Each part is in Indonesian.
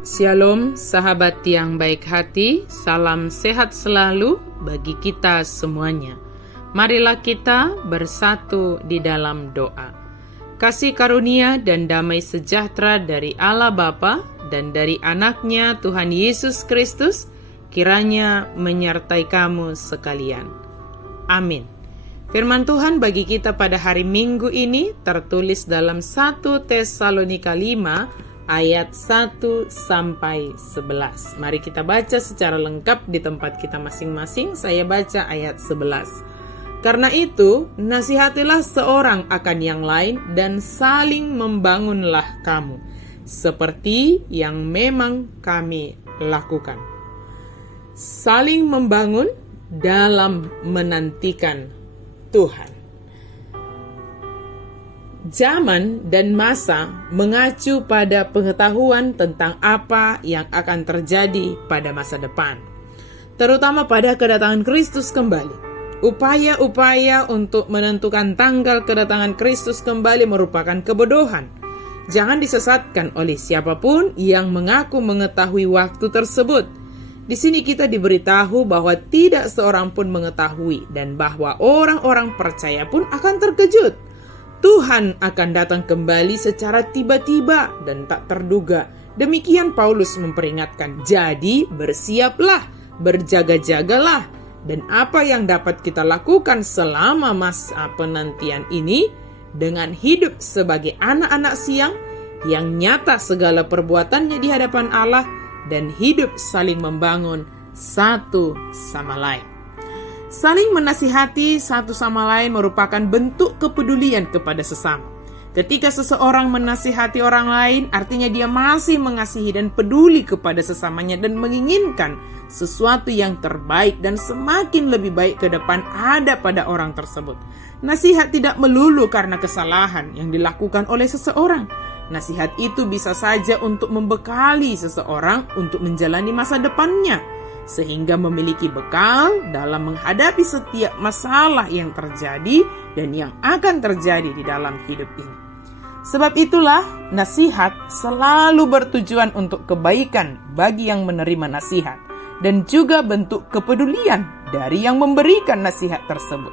Shalom sahabat yang baik hati, salam sehat selalu bagi kita semuanya. Marilah kita bersatu di dalam doa. Kasih karunia dan damai sejahtera dari Allah Bapa dan dari anaknya Tuhan Yesus Kristus kiranya menyertai kamu sekalian. Amin. Firman Tuhan bagi kita pada hari Minggu ini tertulis dalam 1 Tesalonika 5 ayat 1-11. Mari kita baca secara lengkap di tempat kita masing-masing. Saya baca ayat 11. Karena itu, nasihatilah seorang akan yang lain dan saling membangunlah kamu, seperti yang memang kami lakukan. Saling membangun dalam menantikan Tuhan. Zaman dan masa mengacu pada pengetahuan tentang apa yang akan terjadi pada masa depan, terutama pada kedatangan Kristus kembali. Upaya-upaya untuk menentukan tanggal kedatangan Kristus kembali merupakan kebodohan. Jangan disesatkan oleh siapapun yang mengaku mengetahui waktu tersebut. Di sini kita diberitahu bahwa tidak seorang pun mengetahui dan bahwa orang-orang percaya pun akan terkejut. Tuhan akan datang kembali secara tiba-tiba dan tak terduga. Demikian Paulus memperingatkan. Jadi bersiaplah, berjaga-jagalah. Dan apa yang dapat kita lakukan selama masa penantian ini dengan hidup sebagai anak-anak siang yang nyata segala perbuatannya di hadapan Allah dan hidup saling membangun satu sama lain. Saling menasihati satu sama lain merupakan bentuk kepedulian kepada sesama. Ketika seseorang menasihati orang lain, artinya dia masih mengasihi dan peduli kepada sesamanya dan menginginkan sesuatu yang terbaik dan semakin lebih baik ke depan ada pada orang tersebut. Nasihat tidak melulu karena kesalahan yang dilakukan oleh seseorang. Nasihat itu bisa saja untuk membekali seseorang untuk menjalani masa depannya, sehingga memiliki bekal dalam menghadapi setiap masalah yang terjadi dan yang akan terjadi di dalam hidup ini. Sebab itulah nasihat selalu bertujuan untuk kebaikan bagi yang menerima nasihat dan juga bentuk kepedulian dari yang memberikan nasihat tersebut.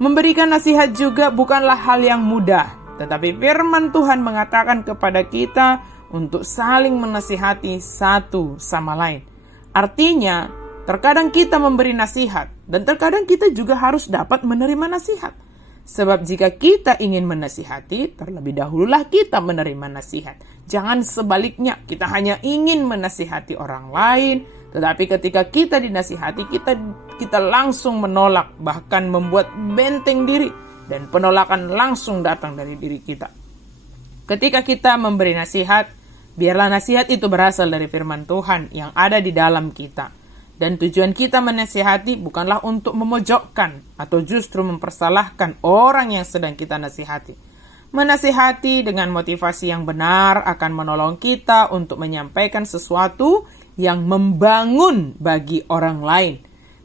Memberikan nasihat juga bukanlah hal yang mudah, tetapi firman Tuhan mengatakan kepada kita untuk saling menasihati satu sama lain. Artinya, terkadang kita memberi nasihat dan terkadang kita juga harus dapat menerima nasihat. Sebab jika kita ingin menasihati, terlebih dahululah kita menerima nasihat. Jangan sebaliknya, kita hanya ingin menasihati orang lain, tetapi ketika kita dinasihati, kita langsung menolak, bahkan membuat benteng diri, dan penolakan langsung datang dari diri kita. Ketika kita memberi nasihat, biarlah nasihat itu berasal dari firman Tuhan yang ada di dalam kita. Dan tujuan kita menasihati bukanlah untuk memojokkan atau justru mempersalahkan orang yang sedang kita nasihati. Menasihati dengan motivasi yang benar akan menolong kita untuk menyampaikan sesuatu yang membangun bagi orang lain.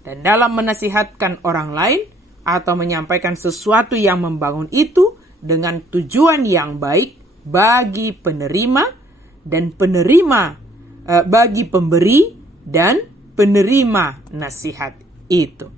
Dan dalam menasihatkan orang lain atau menyampaikan sesuatu yang membangun itu dengan tujuan yang baik bagi penerima dan bagi pemberi dan penerima nasihat itu.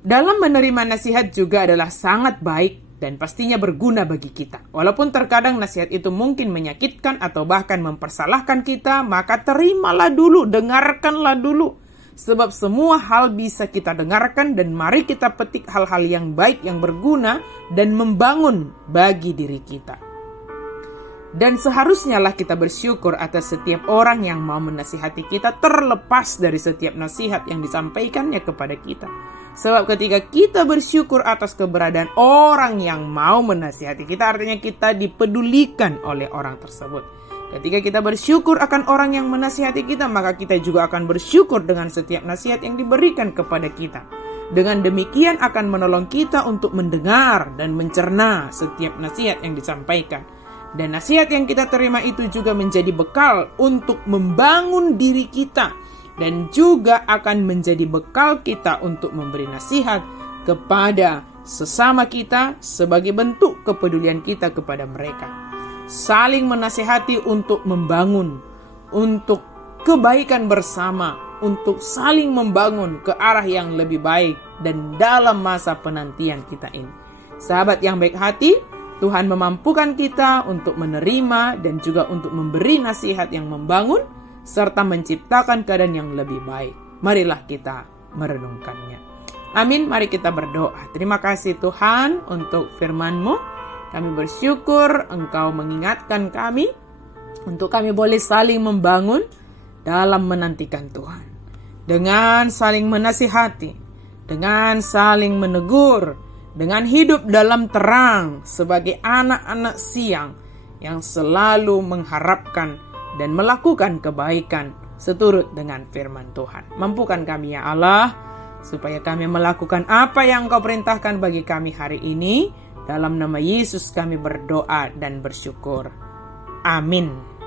Dalam menerima nasihat juga adalah sangat baik dan pastinya berguna bagi kita. Walaupun terkadang nasihat itu mungkin menyakitkan atau bahkan mempersalahkan kita, maka terimalah dulu, dengarkanlah dulu. Sebab semua hal bisa kita dengarkan dan mari kita petik hal-hal yang baik, yang berguna dan membangun bagi diri kita. Dan seharusnya lah kita bersyukur atas setiap orang yang mau menasihati kita terlepas dari setiap nasihat yang disampaikannya kepada kita. Sebab ketika kita bersyukur atas keberadaan orang yang mau menasihati kita, artinya kita dipedulikan oleh orang tersebut. Ketika kita bersyukur akan orang yang menasihati kita, maka kita juga akan bersyukur dengan setiap nasihat yang diberikan kepada kita. Dengan demikian akan menolong kita untuk mendengar dan mencerna setiap nasihat yang disampaikan. Dan nasihat yang kita terima itu juga menjadi bekal untuk membangun diri kita. Dan juga akan menjadi bekal kita untuk memberi nasihat kepada sesama kita sebagai bentuk kepedulian kita kepada mereka. Saling menasihati untuk membangun, untuk kebaikan bersama, untuk saling membangun ke arah yang lebih baik dan dalam masa penantian kita ini. Sahabat yang baik hati, Tuhan memampukan kita untuk menerima dan juga untuk memberi nasihat yang membangun serta menciptakan keadaan yang lebih baik. Marilah kita merenungkannya. Amin, mari kita berdoa. Terima kasih Tuhan untuk firman-Mu. Kami bersyukur Engkau mengingatkan kami untuk kami boleh saling membangun dalam menantikan Tuhan. Dengan saling menasihati, dengan saling menegur, dengan hidup dalam terang sebagai anak-anak siang yang selalu mengharapkan dan melakukan kebaikan seturut dengan firman Tuhan. Mampukan kami ya Allah, supaya kami melakukan apa yang Engkau perintahkan bagi kami hari ini. Dalam nama Yesus kami berdoa dan bersyukur. Amin.